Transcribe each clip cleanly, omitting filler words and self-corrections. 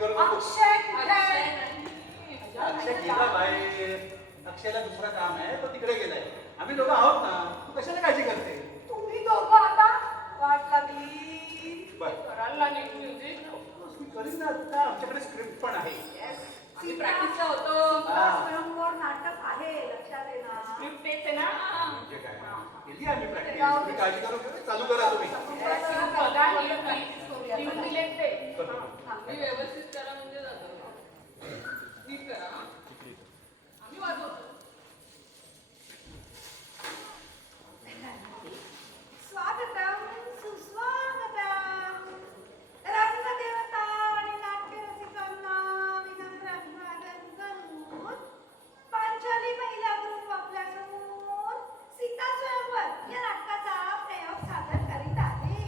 करू नको. अक्षय गेला बाहेर. अक्षयला दुसरं काम आहे तो तिकडे गेलाय. आम्ही दोघं आहोत ना. तू कशाला काळजी करते? तुम्ही दोघं आता वाट लागली. बरं करायला लागेल म्युझिक. मी करीन ना. आता आमच्याकडे स्क्रिप्ट पण आहे. आम्ही प्रॅक्टिसला होतो. सीतास्वयंवर नाटक आहे, लक्षात आहे ना? स्क्रिप्ट तेच आहे ना. म्हणजे काय केली आम्ही प्रॅक्टिस. तुम्ही काळजी करू नका. चालू करा तुम्ही. बघा लिहून दिलेत ते. आम्ही व्यवस्थित करा म्हणजे जातो. नीट करा. आम्ही वाजवतो. स्वागतम सुस्वागतम. रंगदेवता आणि नाट्यरसिकांना विनम्र अभिवादन करून पांचाली महिला ग्रुप आपल्यासमोर सीतास्वयंवर या नाटकाचा प्रयोग सादर करीत आहे.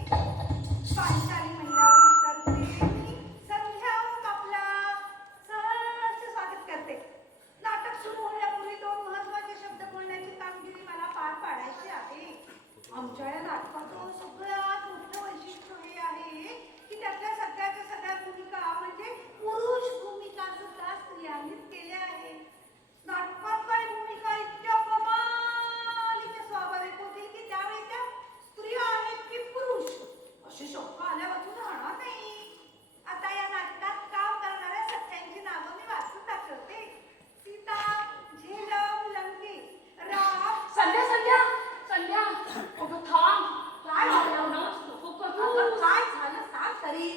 पांचाली महिला ग्रुपतर्फे मी संध्या आपला सहर्ष स्वागत करते. नाटक सुरू होण्यापूर्वी दोन महत्त्वाचे शब्द बोलण्याची कामगिरी मला पार पाडायची आहे. आमच्या या नाटकाचं सगळ्यात मोठं वैशिष्ट्य हे आहे की त्यातल्या सगळ्या भूमिका म्हणजे पुरुष भूमिका सुद्धा स्त्रियांनीच केल्या आहेत. नाटकात काही भूमिका इतक्या कमालीच्या स्वाभाविक होतील की त्यावेळी त्या स्त्रिया आहेत की पुरुष अशी शब्द आल्यापासून राहणार नाही. आता या नाटकात काम करणाऱ्या सत्यांची नावं मी वाचून दाखवते. सीता, झेलम, लंके, राम. संध्या संध्या संध्या अगं थांब. काय झालं? नको करू. अगं काय झालं सांग तरी.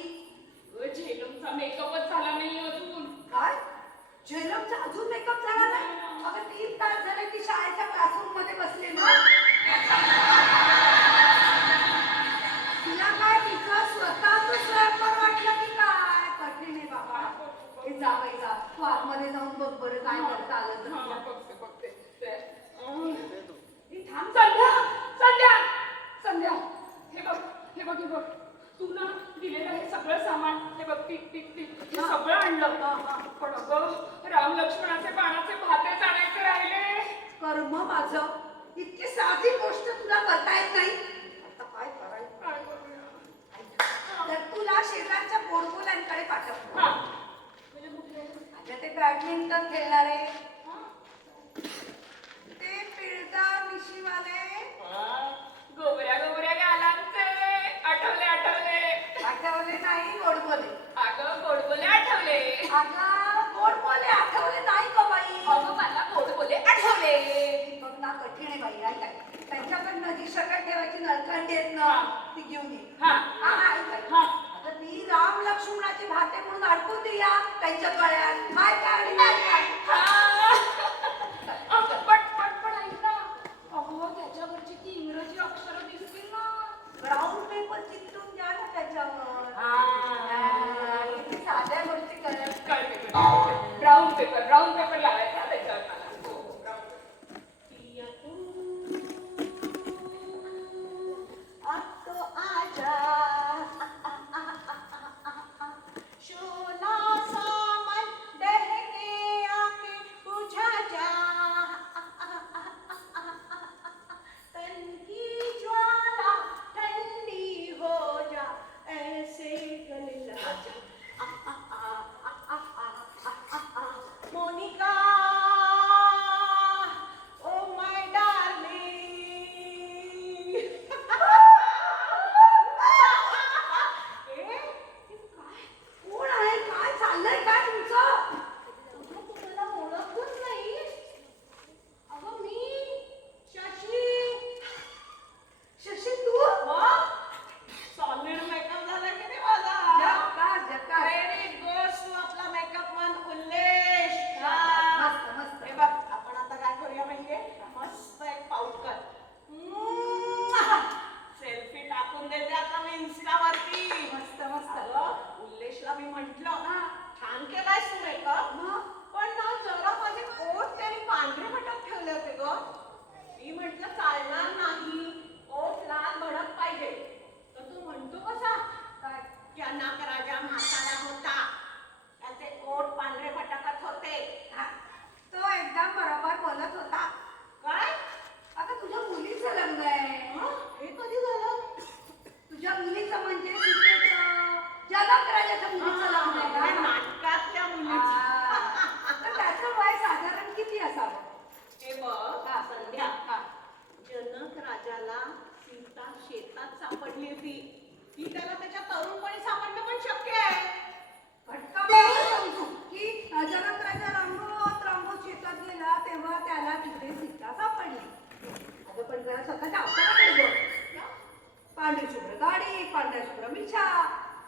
झेलमचा मेकअपच झाला नाही अजून. काय? झेलमचा अजून मेकअप झाला नाही? अगं 3 तास झाले ती शाळेच्या क्लासरूम मध्ये बसले ना. तिला काय तिचं स्वतःच स्वयंपाक वाटलं की काय? कठीण आहे बाबा. हे जा बाई जा. तू आतमध्ये जाऊन बघ बरं काय करता आलं तर. बघते. हे थांब. संध्या संध्या संध्या हे बघ तू ना दिलेलं हे सगळं सामान हे बघ पीक हे सगळं आणलं. पण अगं राम लक्ष्मणाचे बाणाचे भातेच आणायचे राहिले. कर्म माझं. इतकी साधी गोष्ट तुला करता येत नाही. आता काय करायचं? काय करूया? तर तुला शेजारच्या पोडपोलांकडे पाठव. हा म्हणजे कुठे? आता ते बॅडमिंटन खेळणारे, ते पिळदार मिशीवाले. गोबऱ्या गालांचे आठवले. आठवले नाही गोडबोले. अगं गोडबोले आठवले. अगं गोडबोले आठवले नाही का बाई? अगं मला गोडबोले आठवले. बघ ना कठीण आहे बाई. ऐक ऐक. त्यांच्याकडनं जी शकट ठेवायची नळखंडी आहेत ना ती घेऊन ये. हा ऐक ऐक. आता ती राम लक्ष्मणाची भाते म्हणून अडकून दिया त्यांच्या गळ्यात. काय काय आणि काय काय. पण ऐक ना. अगं त्याच्यावरची ती इंग्रजी अक्षरं दिसतील ना. ब्राऊन पेपर चिकटून द्या ना त्याच्यावर. किती साध्या गोष्टी करत. कळते. ब्राऊन पेपर लावायचा त्याच्यावर मला. हो ब्राऊन अब तो आजा शोला सामन दहके आके रमीच्या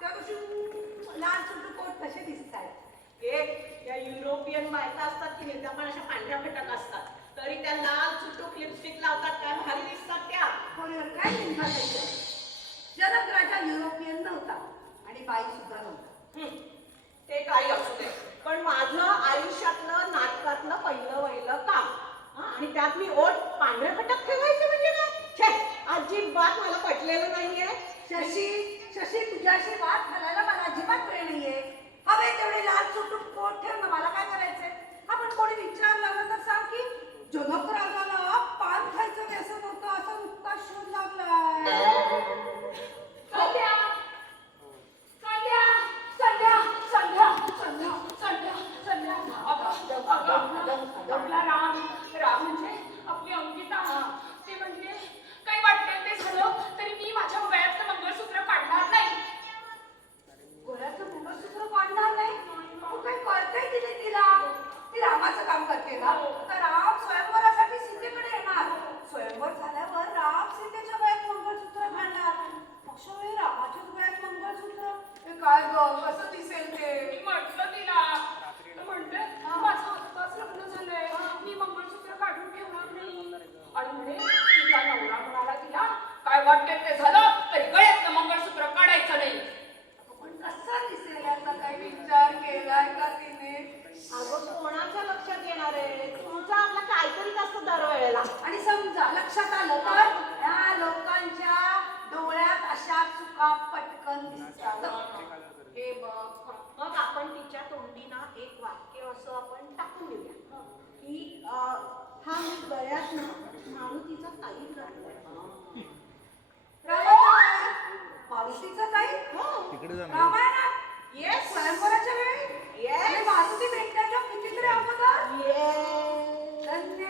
त्या दिवशी लाल सुटू कोट कसे दिसतात एक या युरोपियन बायका असतात की नाही त्या पण अशा पांढऱ्या फटक असतात तरी त्या लाल चुटूक लिपस्टिक लावतात काय भारी दिसतात त्या कोणीवर काय निघा त्याचं जनक राजा युरोपियन नव्हता आणि बाई सुद्धा नव्हता ते काही असू दे पण माझं आयुष्यातलं नाटकातलं पहिलं काम आणि त्यात मी ओठ पांढऱ्या फटक ठेवायचं म्हणजे काय अजिबात मला पटलेलं नाहीये शशी तुझ्याशी वाद घालायला मला अजिबात वेळ नाहीये हवे तेवढे लाल सुटून कोट ठेव ना मला काय करायचंय आपण कोणी विचारलं तर सांग की जनक राजाला पान खायचं व्यसन होतं असं नुकता शोध लागलाय संध्या संध्या संध्या संध्या संध्या संध्या संध्या आपला राम म्हणजे आपली अंकिता ते म्हणजे काही वाटते ते झालं तरी मी माझ्या गळ्यातलं मंगळसूत्र काढणार नाही गोळ्याचं मंगळसूत्र काढणार नाही तू काही कळतंय की नाही तिला ती रामाचं काम करते ना आता राम स्वयंवरासाठी सीतेकडे येणार स्वयंवर झाल्यावर राम सीतेच्या गळ्यात मंगळसूत्र घालणार अशा वेळी रामाच्या गळ्यात मंगळसूत्र हे काय ग कसं दिसेल ते मी म्हटलं तिला म्हणते माझं आत्ताच लग्न झालंय मी मंगळसूत्र काढून ठेवणार नाही आणि म्हणे तिचा नवरा म्हणाला तिला काय वाटते ते झालं तरी गळ्यातलं मंगळसूत्र काढायचं नाही पण कसं दिसेल याचा काही विचार केलाय का तिने अगं कोणाच्या लक्षात येणार आहे तुमचा आपला काहीतरीच असतं दरवेळेला आणि समजा लक्षात आलं तर या लोकांच्या डोळ्यात अशा चुका पटकन दिसतात हे बघ मग आपण तिच्या तोंडी ना एक वाक्य असं आपण टाकून देऊया की हा मी गळ्यात ना मारुतीचा ताई घातलाय मारुतीचं काही तिकडे जा ना. रामायणात येस स्वयंवराच्या वेळी येस मारुती भेटण्याच्या कितीतरी अगोदर येस धन्य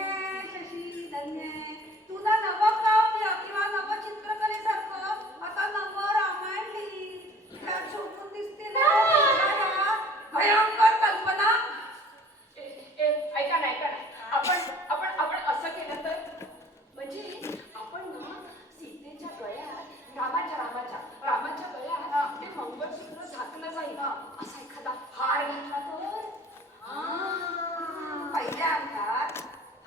शशी धन्य तुला नवं काम किंवा नवं चित्रकलेसारखं आता नवं रामायण लिही त्यात शोधून दिसते ना तुला भयंकर कल्पना ऐका ना आपण असं केलं तर म्हणजे आपण ना सीतेच्या गळ्यात रामाच्या गळ्यात ते मंगळसूत्र झाकलं जाईल असा एखादा हार घातला तर पहिल्या अंकात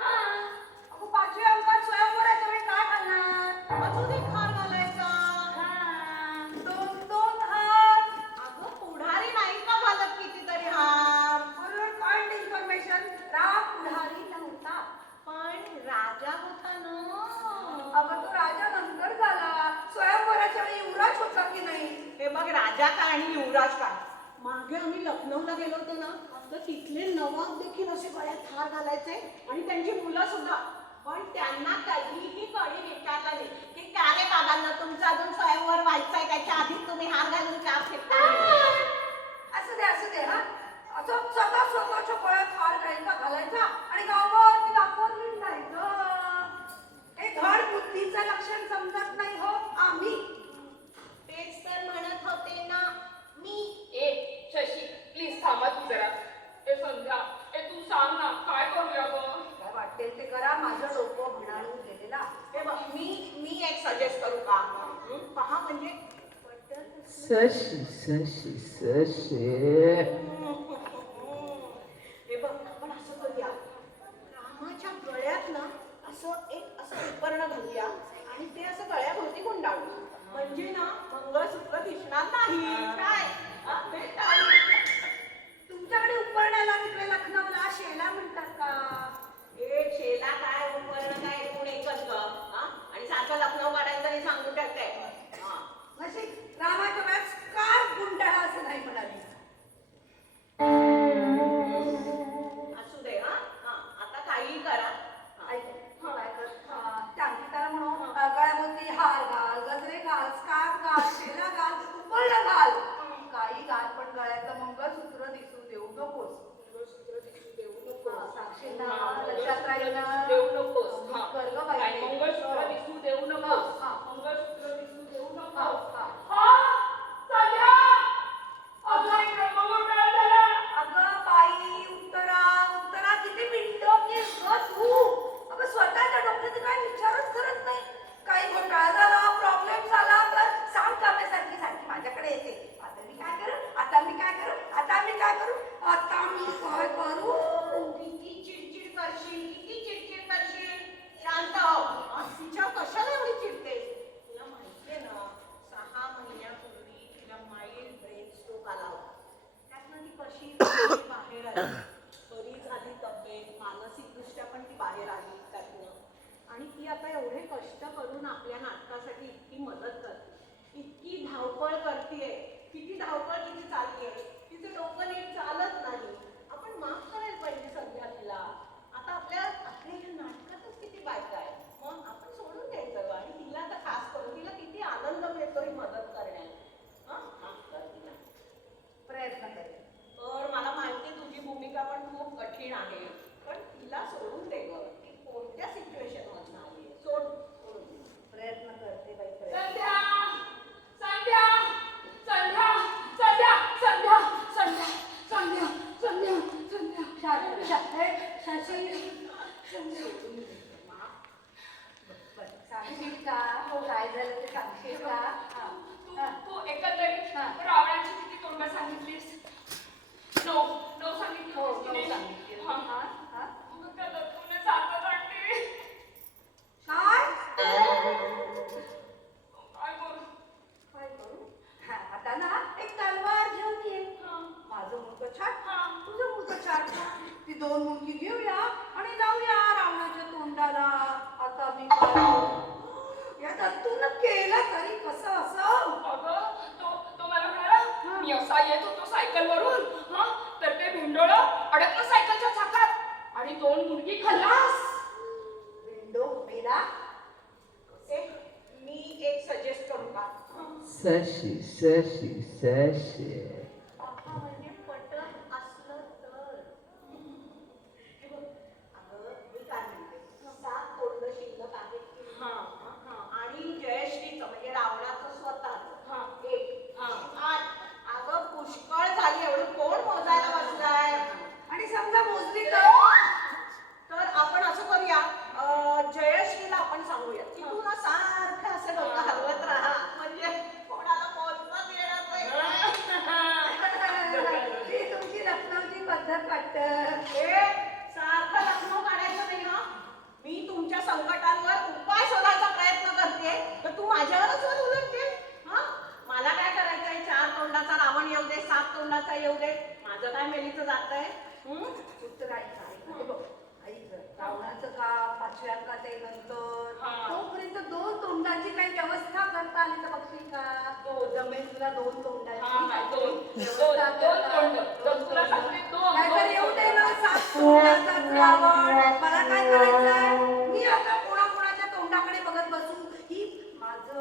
अगो पाचव्या अंकात स्वयंवराच्या वेळी काय घालणार अजून एक हार घालायचा दोन हार अगं पुढारी नाही का घालत कितीतरी हार पॉइंट इन्फॉर्मेशन राम पुढारी नव्हता पण राजा होता ना अगं तो राजा नंतर झाला स्वयंवराच्या वेळी युवराज होता की नाही हे बघ राजा का आणि युवराज का मागे आम्ही लखनौला गेलो होतो ना तर तिथले नवाब देखील असे गळ्यात हार घालायचे आणि त्यांची मुलं सुद्धा पण त्यांना कधीही कळी विचारला नाही की का रे बाबांना तुमचं अजून स्वयंवर व्हायचंय त्याच्या आधी तुम्ही हार घालून का फिरता असू दे हा असं स्वतःच्या गळ्यात हार घालायचा आणि गावावरती दाखवून जायचं हे धड बुद्धीचं लक्षण समजत नाही हो आम्ही तेच तर म्हणत होते ना मी शशी प्लीज थांबा तू जरा संध्या तू सांग ना काय करूया ग काय वाटेल ते करा माझं डोकं म्हणाळून गेलेला हे बघ मी एक सजेस्ट करू का पहा म्हणजे सशी हे बघ आपण असं करूया रामाच्या गळ्यात ना असं उपर्ण घालूया आणि ते असं गळ्याभोवती गुंडाळू म्हणजे ना मंगळसूत्र दिसणार नाही काय ते टाळू. तुमच्याकडे उपरण्याला तिकडे लखनौला शेला म्हणतात का एक शेला काय उपर्ण काय कोण एकच ग आणि सारखं लखनौ काढायचं आणि सांगून टाकताय अशी रामाच्या वेळेस स्कार्फ गुंडाळा असं नाही म्हणाली असू दे हा आता काहीही करा त्या अंकिताला म्हणून गळ्यामध्ये हार घाल गजरे घाल स्कार्फ घाल शेला घाल उपर्ण घाल काही घाल पण गळ्याचं मंगळसूत्र दिसू देऊ नकोस साक्षीला लक्षात राहील ना देऊ नकोस कर ग बाई मंगळसूत्र दिसू देऊ नकोस हा. मंगळसूत्र दिसू देऊ हा, नकोस हा. संध्या अजून एक ब्रह्मगुण मिळाला झाला अगं बाई उत्तरा किती मिनिटं की ग तू अगं स्वतःच्या डोक्यात काय विचारच करत नाही काही घोटाळा झाला प्रॉब्लेम झाला तर सांग कामेसारखी सारखी आणि ती आता एवढे कष्ट करून आपल्या नाटकासाठी इतकी मदत करते, इतकी धावपळ करतेय. किती धावपळ किती चाललीये, तिचं डोकं नीट चालत नाही. आपण माफ करायला पाहिजे सध्या तिला. आता आपल्या ह्या नाटकातच किती बायका आहे, मग आपण सोडून द्यायचं. आणि तिला तर खास करून तिला किती आनंद मिळतो ही मदत करण्यात. माफ कर तिला. प्रयत्न करेन. तर मला माहिती तुझी भूमिका पण खूप कठीण आहे, पण तिला सोडून दे ग. ती कोणत्या सिच्युएशन मधून आली आहे, सोडून दे. प्रयत्न करते बाई, प्रयत्न. संध्या संध्या संध्या संध्या संध्या संध्या संध्या संध्या संध्या सांगशील का? हो, काय झालं ते सांगशील का? तू एकंदरीत रावणाची किती तोंड सांगितलीस? नो नो सांगितली हो, की हो, नाही? सांगितली. हा. हा, हा. मग त्या दत्तूने सारखं सांगते. काय? काय करू? काय करू? आता ना एक तलवार घेऊन ये. हा. माझं मुलगा छाट, हा. तुझं मुलगा छाट. ती दोन मुलगी घेऊया आणि जाऊया रावणाच्या तोंडाला. आता मी काय करू? या दत्तून केलं तरी कसं असं? अगं तो मला म्हणाला, मी असा येत होतो सायकलवरून, हा, तर ते भेंडोळ अडकलं सायकलच्या चाकात आणि दोन मुलगी खल्लास. विंडो मेला. मी एक सजेस्ट करू का? Sashi, sashi, sashi. म्हणजे पटत असलं तर. हे बघ, अगं मी काय म्हणते, 7 तोंड शिल्लक आहेत की नाही? आणि जयश्रीचं म्हणजे रावणाचं स्वतःच एक 8. अगं पुष्कळ झाली, एवढं कोण मोजायला बसलाय? आणि समजा मोजली तर आपण असं करूया, जयश्रीला आपण सांगूया की तू ना सारखं असं डोकं हलवत राहा, म्हणजे कोणाला मोजताच येणार नाही. ही तुमची लखनौची पद्धत वाटतं. हे सारखं लखनौ काढायचं नाही ना. मी तुमच्या संकटांवर उपाय शोधायचा प्रयत्न करते, तर तू माझ्यावरच वर उलटते. हा, मला काय करायचंय? 4 तोंडाचा रावण येऊ दे, 7 तोंडाचा येऊ दे, माझं काय मेलीचं जात आहे? उत्तर ऐक. रावणाचं का 5व्या अंकात आहे नंतर, तोपर्यंत 2 तोंडाची काही व्यवस्था करता आली तर बघशील का? जमेल तुला 2 तोंडाची नाहीतर येऊ दे ना 7 तोंडाचा रावण. मला काय करायचंय? मी आता कोणाकोणाच्या तोंडाकडे बघत बसू? ही माझं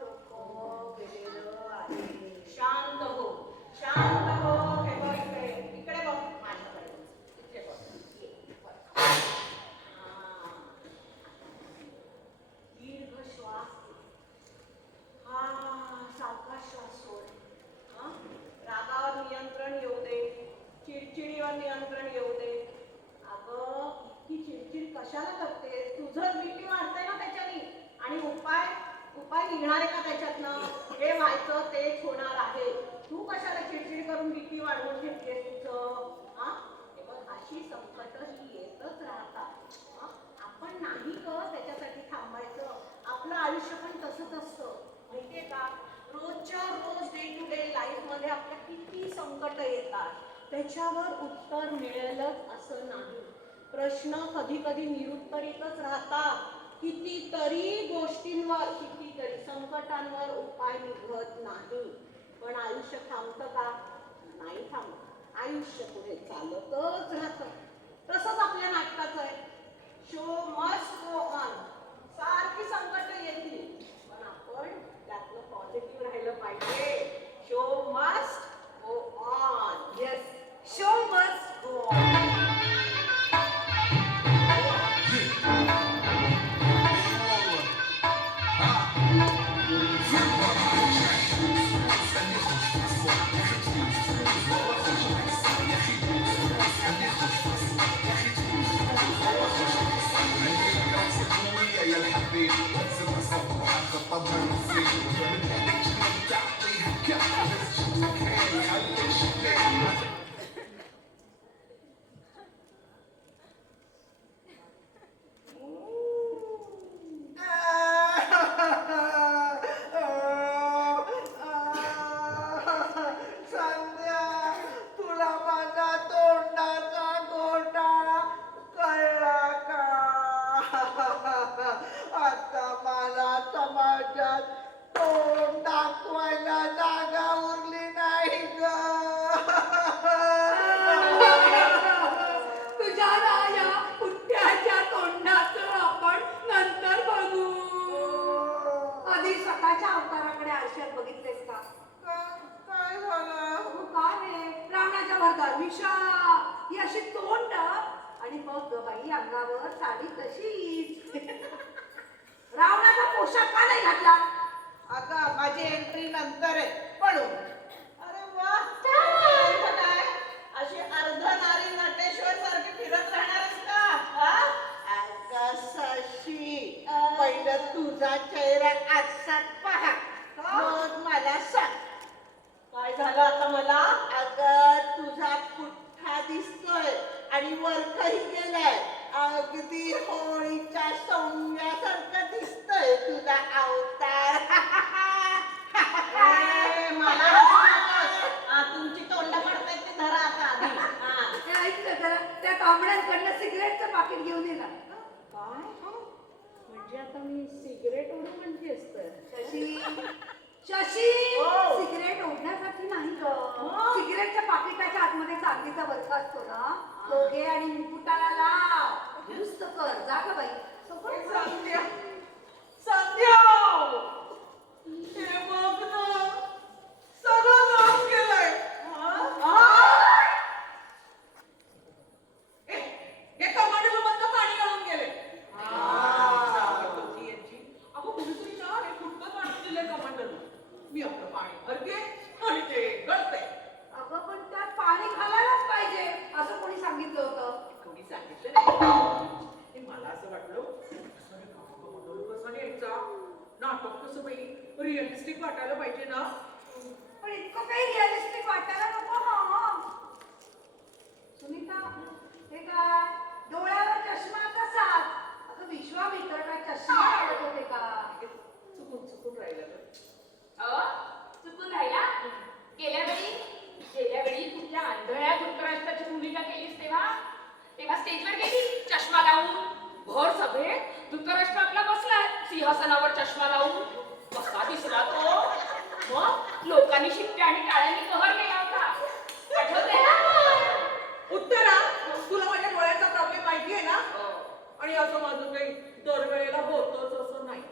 डोकं गेलेलं आहे. शांत हो, शांत हो. हे बघ इकडे, इकडे बघ माझ्याकडे. इथे बघ. ये, बघ. दीर्घ श्वास घे. सावकाश श्वास सोड. रागावर नियंत्रण येऊ दे, चिडचिडीवर नियंत्रण येऊ दे. अगं इतकी चिडचिड कशाला करते? तुझं बीपी वाढतंय ना त्याच्यानी. आणि उपाय निघणार आहे का त्याच्यातनं? हे व्हायचं तेच होणार आहे. तू कशाला चिडचिड करून बीपी वाढवून घेतलीस तुझं? हे बघ, अशी संकट ही येतच राहतात. आपण नाही का त्याच्यासाठी थांबायचं. आपलं आयुष्य पण तसंच असतं माहितीये का? रोजच्या रोज डे टू डे लाईफ मध्ये आपल्या किती संकट येतात, त्याच्यावर उत्तर मिळेलच असं नाही. प्रश्न कधी कधी निरुत्तरितच राहतात. कितीतरी गोष्टींवर, कितीतरी संकटांवर उपाय निघत नाही. पण आयुष्य थांबतं का? नाही थांबत. आयुष्य पुढे चालतच राहतं. तसंच आपल्या नाटकाचं आहे. Show must go on. सारखी संकट येतील, पण आपण त्यातलं पॉझिटिव्ह राहिलं पाहिजे. Show must go on. Yes, show must go on. आणि मग ग बाई अंगावर साडी कशीच. रावणाचा पोशाख का नाही घातला? अगं माझी एंट्री नंतर आहे म्हणून. अरे वा काय अशी अर्धनारी नटेश्वर सारखी फिरत राहणारच का हा? अगं शशी पहिलं तुझा चेहरा आजचाच पहा मग मला सांग काय झालं आता मला. अगं तुझा पुठ्ठा दिसतोय आणि वरखही गेलाय. अगदी होळीच्या सौम्यासारखं दिसतोय तुझा अवतार. मला हसू नकोस. तुमची तोंड पडतायत ते धरा आता आधी. हा. हे ऐक ना जरा, त्या कांबड्यांकडनं सिगरेटचं पाकिट घेऊन ये ना. काय म्हणजे आता मी सिगरेट ओढू म्हणजे असतं. शशी शशी हो. सिगरेट ओढण्यासाठी नाही ग. मग? सिगरेटच्या पाकिटाच्या आतमध्ये चांदीचा बर्फ असतो ना, तो घे आणि मुकुटाला लाव. दुरुस्त कर. जा ग बाई. सगळं संध्या संध्या हे बघ ना सगळं काम केलंय. हे कमांडलो मधनं पाणी घालून गेले. अगं कुणीतरी ना हे फुटकं पाणी दिलंय कमांडलो. मी आपलं पाणी भरते आणि ते गळते. अगं पण त्यात पाणी घालायलाच पाहिजे असं कोणी सांगितलं होतं? कोणी सांगितलं नाही. हे मला असं वाटलं असं हे कमांडलो कसा घ्यायचा नाटक कसं बाई रिअलिस्टिक वाटायला पाहिजे ना. पण इतकं काही रिअलिस्टिक वाटायला नको. हा सुनीता हे काय डोळ्यावर चष्मा कसाच? अगं विश्वामित्र काय चष्मा लावत होते का? चुकून राहिलं गं. चुकून राहिला. गेल्या वेळी कुठल्या आंधळ्या धृतराष्ट्राची भूमिका केलीस तेव्हा स्टेजवर गेली चष्मा लावून. भर सभेत धृतराष्ट्र आपला बसलाय सिंहासनावर चष्मा लावून. कसा दिसला तो. मग लोकांनी शिट्ट्या आणि टाळ्यांनी कहर केला होता. आठवतंय ना? उत्तरा तुला माझ्या डोळ्याचा प्रॉब्लेम माहिती आहे ना. आणि असं माझं काही दरवेळेला होतच असं नाही.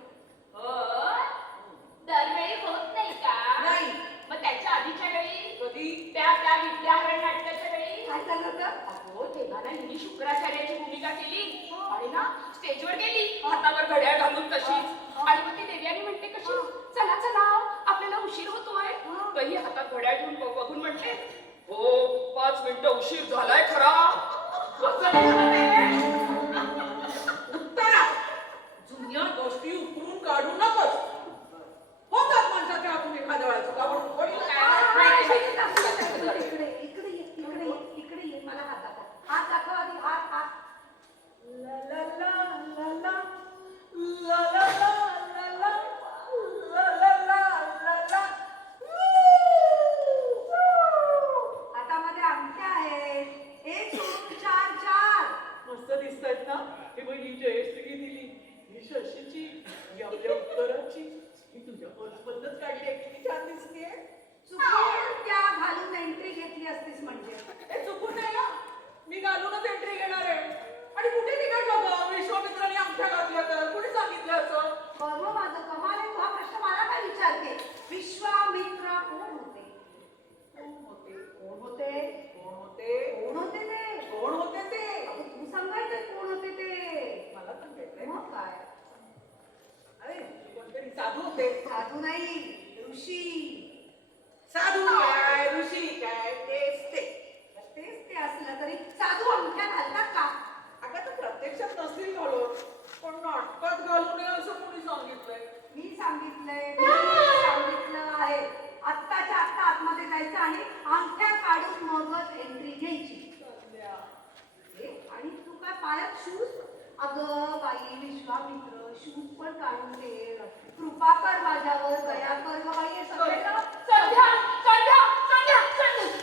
दरवेळी होत नाही का? नाही. मग त्याच्या आधीच्या वेळी कधी त्या विद्याहरण नाट्याच्या वेळी काय झालं होतं? अहो तेव्हा ना हिने शुक्राचार्याची भूमिका केली आणि ना स्टेजवर गेली हातावर घड्याळ घालून तशीच. आणि मग ती देवयानी म्हणते कशी चला चला आपल्याला उशीर होतोय. तरी हातात घड्याळ घेऊन बघून म्हणते हो 5 मिनिटं उशीर झालाय खरा. उत्तरा जुन्या गोष्टी उकरून काढू नकोस. होतात माणसाच्या हातून एखाद्या वेळेचं कापड कोणी इकडे ये मला हात दाखव. हात दाखव आधी. हात ला ला ला ला ला ला ला ला ला ला ला ला ला. हातामध्ये अंगठ्या आहेत. 1 2 4 4. मस्त दिसतायत ना. हे बहिणी जयश्री दिली ही शशीची ही आपल्या उत्तराची ही तुझ्या पर्समधनच काढली आहे. किती छान दिसतेय. चुकून त्या घालून एंट्री घेतली असतीस म्हणजे. हे चुकून नाही ना. मी घालूनच एंट्री घेणार आहे. आणि कुठे निघालं ग विश्वामित्राने अंगठ्या घातल्या तर कुणी सांगितलं असं. बरोबर माझं कमाल आहे. तू हा प्रश्न मला काय विचारते? विश्वामित्र कोण होते? कोण होते कोण होते? कोण होते कोण होते ते? कोण होते ते. अगं तू सांगायचं कोण होते ते. मला सांगायचंय. मग काय? अरे कोणतरी साधू होते. साधू नाही, ऋषी. साधू काय ऋषी काय तेच ते. तेच ते असलं तरी साधू अंगठ्या घालतात का? अगं तर प्रत्यक्षात नसतील घालून पण नाटकात घालू नये असं कोणी सांगितलंय. मी सांगितलं आहे. आत्ताच्या आत्ता आतमध्ये जायचं आणि अंगठ्या काढून मगच एंट्री घ्यायची. आणि तू काय पायात शूज? अगं बाई विश्वामित्र शूज पण काढून घे. कृपा कर माझ्यावर, दया कर ग बाई. हे सगळे ना संध्या संध्या संध्या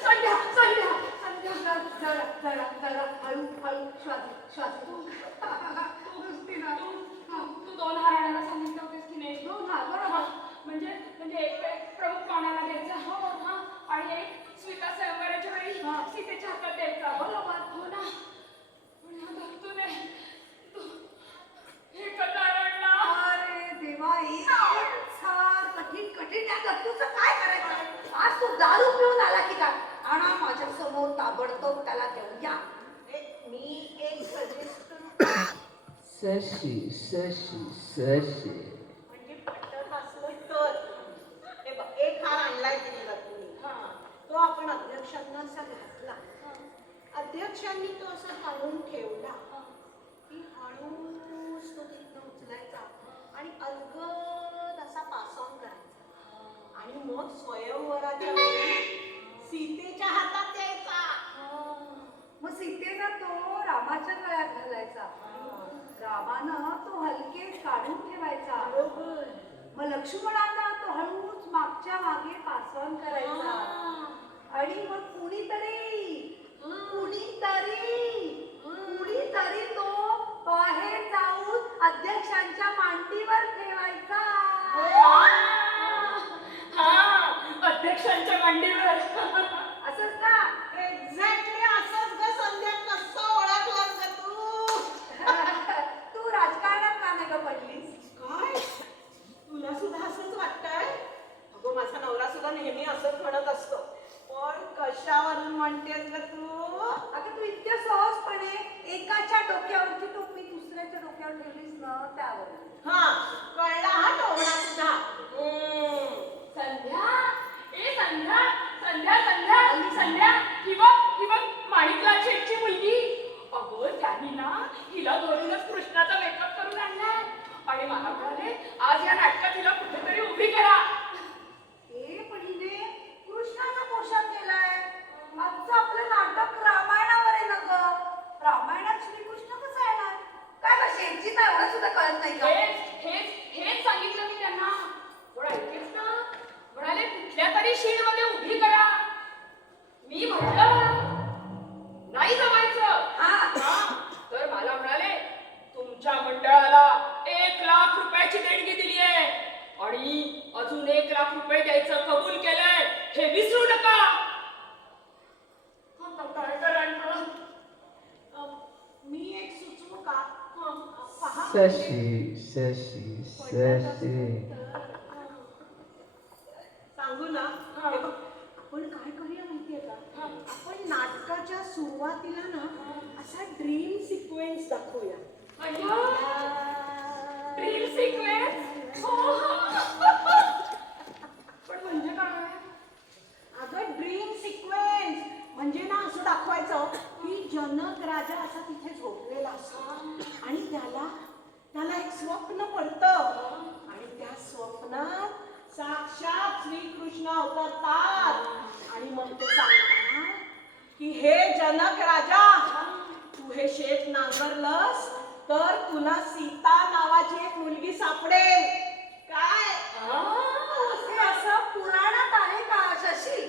संध्या संध्या संध्या जरा हळू श्वास नुसती ना. तू 2 हारांना सांगितलं होतेस की नाही? 2 हार बरोबर. म्हणजे एक प्रमुख पाहुण्याला द्यायचा. हो आणि एक स्मिता स्वयंवराच्या वेळी सीतेच्या हातात द्यायचा. बरोबर. हो ना. तू हे कटाळला. अरे देवा कठीण त्या गट्टूचं काय करायचं? आज तो दारू पिऊन आला की काय? आणा माझ्या समोर ताबडतोब त्याला देऊया. मी एक शशी शशी शशी म्हणजे पटत असलं तर हे बघ एक हार आणलाय तिला तुम्ही तो आपण अध्यक्षांना असा घातला अध्यक्षांनी तो असा काढून ठेवला की हळूच तो तिथनं उचलायचा आणि अलगद असा पास ऑन करायचा आणि मग स्वयंवराच्या वेळी सीतेच्या हातात द्यायचा मग सीतेनं तो रामाच्या गळ्यात घालायचा रामानं तो हलकेच काढून ठेवायचा बरोबर मग लक्ष्मणानं तो हळूच मागच्या मागे पासवान करायचा आणि मग कुणीतरी तो बाहेर जाऊन अध्यक्षांच्या मांडीवर ठेवायचा हा अध्यक्षांच्या मांडीवर असंच ना एक्झॅक्टली असंच ग संध्या कसं ओळखलास ग तू तू राजकारणात का नाही ग पडलीस काय तुला सुद्धा असंच वाटतंय अगं माझा नवरा सुद्धा नेहमी असंच म्हणत असतो पण कशावरून म्हणतेस ग तू अगं तू इतक्या सहजपणे एकाच्या डोक्यावरची टोपी दुसऱ्याच्या डोक्यावर ठेवलीस ना त्यावर हा कळला हा टोमणा सुद्धा संध्या ए संध्या संध्या संध्या संध्या ही बघ माणिकलाल शेठची मुलगी अगं त्यांनी ना हिला घरूनच कृष्णाचा मेकअप करून आणलाय आणि मला म्हणाले आज या नाटकात हिला कुठेतरी उभी करा पण हिने कृष्णाचा पोशाख केलाय आजचं आपलं नाटक रामायणावर आहे ना ग रामायणात श्रीकृष्ण कसा येणार काय बा शेठची तर एवढं सुद्धा कळत नाही का हेच सांगितलं मी त्यांना पण ऐकेच ना म्हणाले कुठल्या तरी शीड मध्ये उभी करा मी म्हटलं नाही जमायचं तर मला म्हणाले तुमच्या मंडळाला 1,00,000 रुपयाची देणगी दिली आहे आणि अजून 1,00,000 रुपये द्यायचं कबूल केलंय हे विसरू नका आता काय करायचं मी एक सुचवू का पहा शशी शशी शशी सांगू ना हे बघ, आपण काय करूया माहितीये का आपण नाटकाच्या सुरुवातीला ना असा ड्रीम सिक्वेन्स दाखवूया ड्रीम सिक्वेन्स पण म्हणजे काय अगं ड्रीम सिक्वेन्स म्हणजे ना असं दाखवायचं की जनक राजा असा तिथे झोपलेला असतो आणि त्याला एक स्वप्न पडतं आणि त्या स्वप्नात साक्षात श्रीकृष्ण अवतरतात आणि मग ते सांगतात की हे जनक राजा तू हे शेत नांगरलंस तर तुला सीता नावाची एक मुलगी सापडेल काय हे असं पुराणात आहे का शशी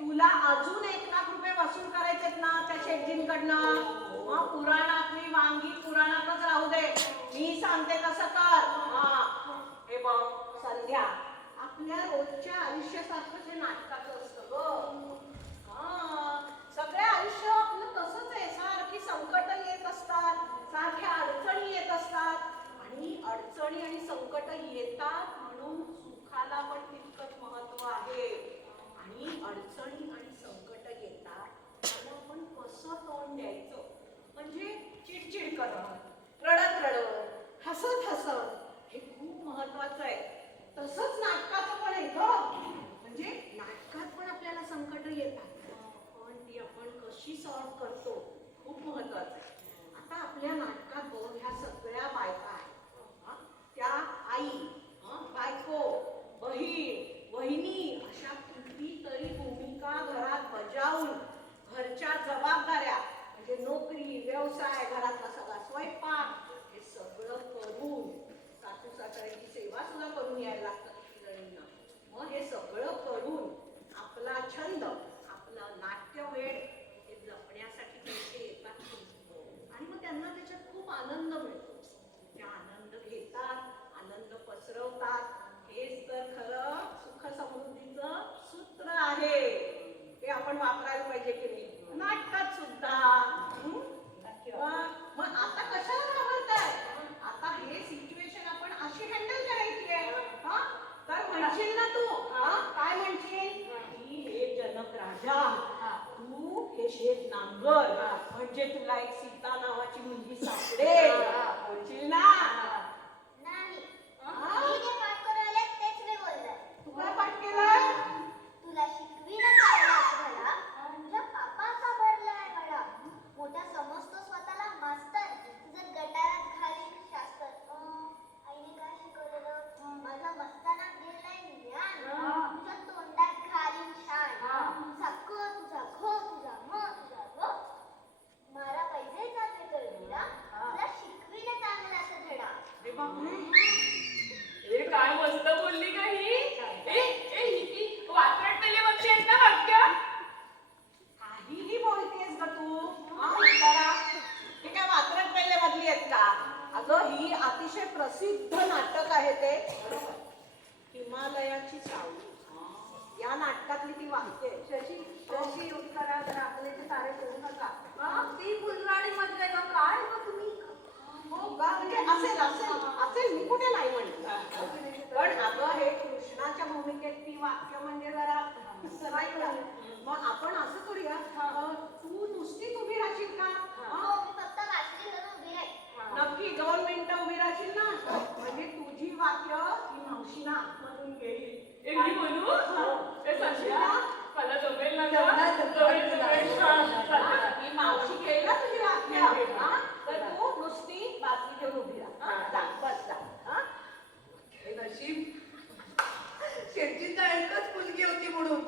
तुला अजून 1,00,000 रुपये वसूल करायचेत ना त्या शेटजींकडनं मग पुराणातली वांगी पुराणातच राहू दे मी सांगते तसं कर हे बघ संध्या आपल्या रोजच्या आयुष्यासारखंच हे नाटकाचं असतं ग सगळे आयुष्य आपलं तसंच आहे सारखी संकट येत असतात सारख्या अडचणी येत असतात आणि अडचणी आणि संकट येतात म्हणून सुखाला पण तितकंच महत्व आहे आणि अडचणी आणि संकट येतात त्याला आपण कसं तोंड द्यायचं म्हणजे चिडचिड करत रडत हसत हे खूप महत्वाचं आहे तसंच नाटकाचं पण आहे ग म्हणजे नाटकात पण आपल्याला संकट येतात पण ती आपण कशी सॉल्व्ह करतो खूप महत्वाचं आहे आता आपल्या नाटकात बघ ह्या सगळ्या बायका आहेत त्या आई बायको बहीण वहिनी अशा कितीतरी भूमिका घरात बजावून घरच्या जबाबदाऱ्या म्हणजे नोकरी व्यवसाय घरातला सगळा स्वयंपाक हे सगळं करून सासू सासऱ्याची सेवा सुद्धा करून यायला लागतं जणींना मग हे सगळं करून आपला छंद आपलं नाट्यवेड हे जपण्यासाठी पैसे येतात आणि मग त्यांना त्याच्यात खूप आनंद मिळतो त्या आनंद घेतात आनंद पसरवतात हेच तर खरं सुख समृद्धीचं सूत्र आहे हे आपण वापरायला पाहिजे की नाही नाटकात सुद्धा मग आता कशाला घाबरताय आता हे सिच्युएशन आपण अशी हँडल करायची आहे तर म्हणशील ना तू काय म्हणशील की हे जनक राजा तू हे शेत नांगर म्हणजे तुला एक सीता नावाची मुलगी सापडेल ए काय मस्त बोलली का ही? ही वात्रट पेले बघते ना वाक्य. काहीही बोलतेस ग तू हा, उत्तरा. हे काय वात्रट पहिले बदली आहेत का? अगं ही अतिशय प्रसिद्ध नाटक आहे ते हिमालयाची सावली. या नाटकातली ती वाक्य आहे. शशी उत्तरा जरा अकलेचे तारे करू नका. ती फुलराणी मधले का काय ग तुम्ही? हो का? म्हणजे असेल असेल असेल मी कुठे नाही म्हणते. पण अगं हे कृष्णाच्या भूमिकेत ती वाक्य म्हणजे जरा नाही का? मग आपण असं करूया तू नुसतीच उभी राहशील का? नक्की 2 मिनिटं उभी राहशील ना? म्हणजे तुझी वाक्य ही मावशीना मधून घेईल. ए मी म्हणू? ए संध्या मला जमेल ना जमेल. ही मावशी घेईल ना तुझी वाक्य. हा? तर तू नुसती बाजू घेऊन उभी राहा. जा, बस जा. हा? हे नशीब शेटजींना एकच मुलगी होती म्हणून.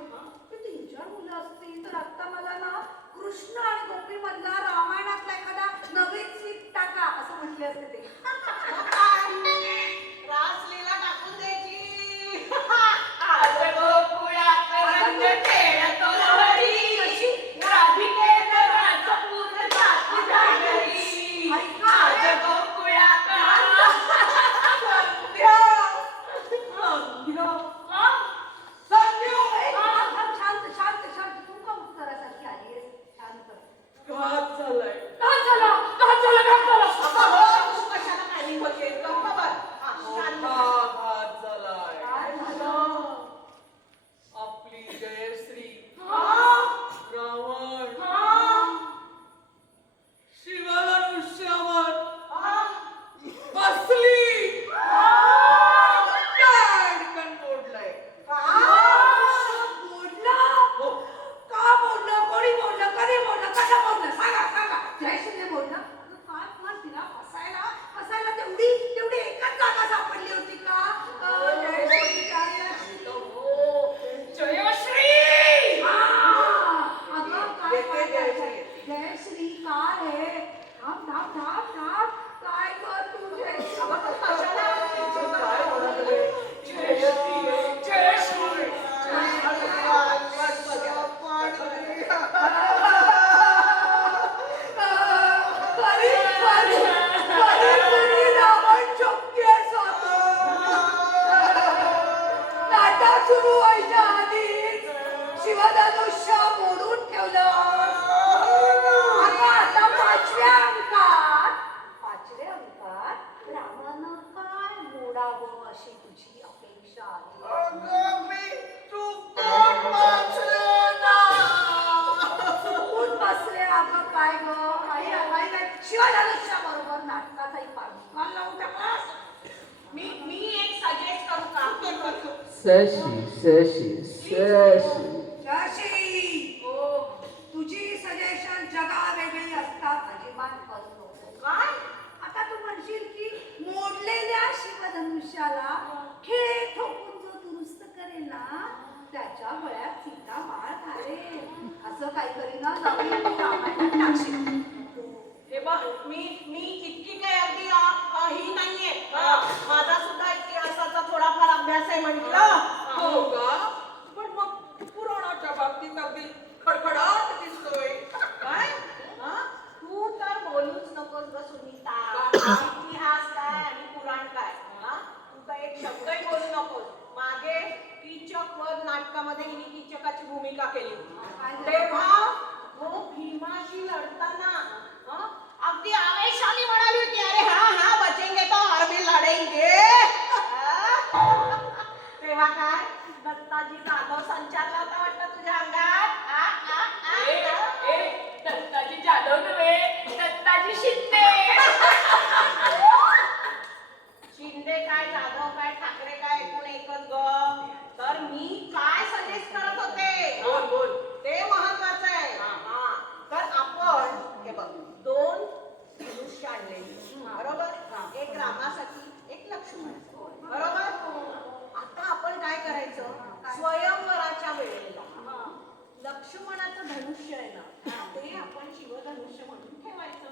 पण 3-4 मुलं असतील तर आता मला ना कृष्ण आणि गोपी मधला रामायणातला एखादा नवीन सीट टाका असं म्हटले असते ते. मग काय? रासलीला टाकून द्यायची. आज गोकुळात रंग खेळतो हरी, राधिकेचं राजपूत जात जागरी. आज गोकुळात शांत शांत शांत तू का उत्तरासाठी आली आहेस? शांत. घात झालाय. काय झालं? तू कशाला पॅनिक होते? गप्प बस. हा, शांत बस. घात झालाय. काय झालं? आपली जयश्री हा? रावण हा? शिवधनुष्यावर हा? बसली. डॅडकन मोडलंय. हो. का बोललं? कोणी बोललं? कधी बोललं? कसं बोललं? सांगा. जयश्रीने बोललं. काय पण तिला हसायला तेवढी एकच जागा सापडली होती का? जयश्री अगं काय जयश्री काय आहे? थांब काय कर तू जयश्री? कशाला? नाटक सुरू व्हायच्या आधीच शिवधनुष्य मोडून ठेवलं. आता 5व्या अंकात रामानं काय मोडावं अशी तुझी अपेक्षा आहे? चुकून बसले अगं काय ग? काही शिवधनुष्याबरोबर नाटकाचाही पाठिंबा लावून टाकलास. मी एक सजेस्ट करू का? शशी शशी तुझी सजेशन जगा वेगळी असतात अजिबात करू नको. काय? आता तू म्हणशील की मोडलेल्या शिवधनुष्याला खिळे ठोकून जो दुरुस्त करेल ना त्याच्या गळ्यात सीता माळ घालेल असं काहीतरी ना नवीन तू रामायणात टाकशील. हे बघ मी इतकी काय अगदी ही नाहीये. माझा सुद्धा इतिहासाचा थोडाफार अभ्यास आहे म्हटलं. हो का? पण मग पुराणाच्या बाबतीत अगदी खडखडाट दिसतोय. काय? हा? तू तर बोलूच नकोस ग सुनीता. इतिहास काय आणि पुराण काय? हा? तू तर एक शब्दही बोलू नकोस. मागे कीचक वध नाटकामध्ये हिने कीचकाची भूमिका केली होती. तेव्हा वो भीमाशी लढताना अगदी आवेशाने म्हणाली होती, अरे हा बचेंगे तो और भी लढेंगे. तेव्हा काय दत्ताजी जाधव संचारला होता वाटतं तुझ्या अंगात. दत्ताजी जाधव नव्हे, दत्ताजी शिंदे. शिंदे काय जाधव काय ठाकरे काय एकूण एकच ग. तर मी काय सजेस्ट करत होते बोल. ते महत्वाचं आहे. हा. तर आपण हे बघ 2 धनुष्य आणलेली बरोबर. एक रामासाठी एक लक्ष्मणासाठी बरोबर. आता आपण काय करायचं स्वयंवराच्या वेळेला लक्ष्मणाचं धनुष्य आहे ना ते आपण शिवधनुष्य म्हणून ठेवायचं.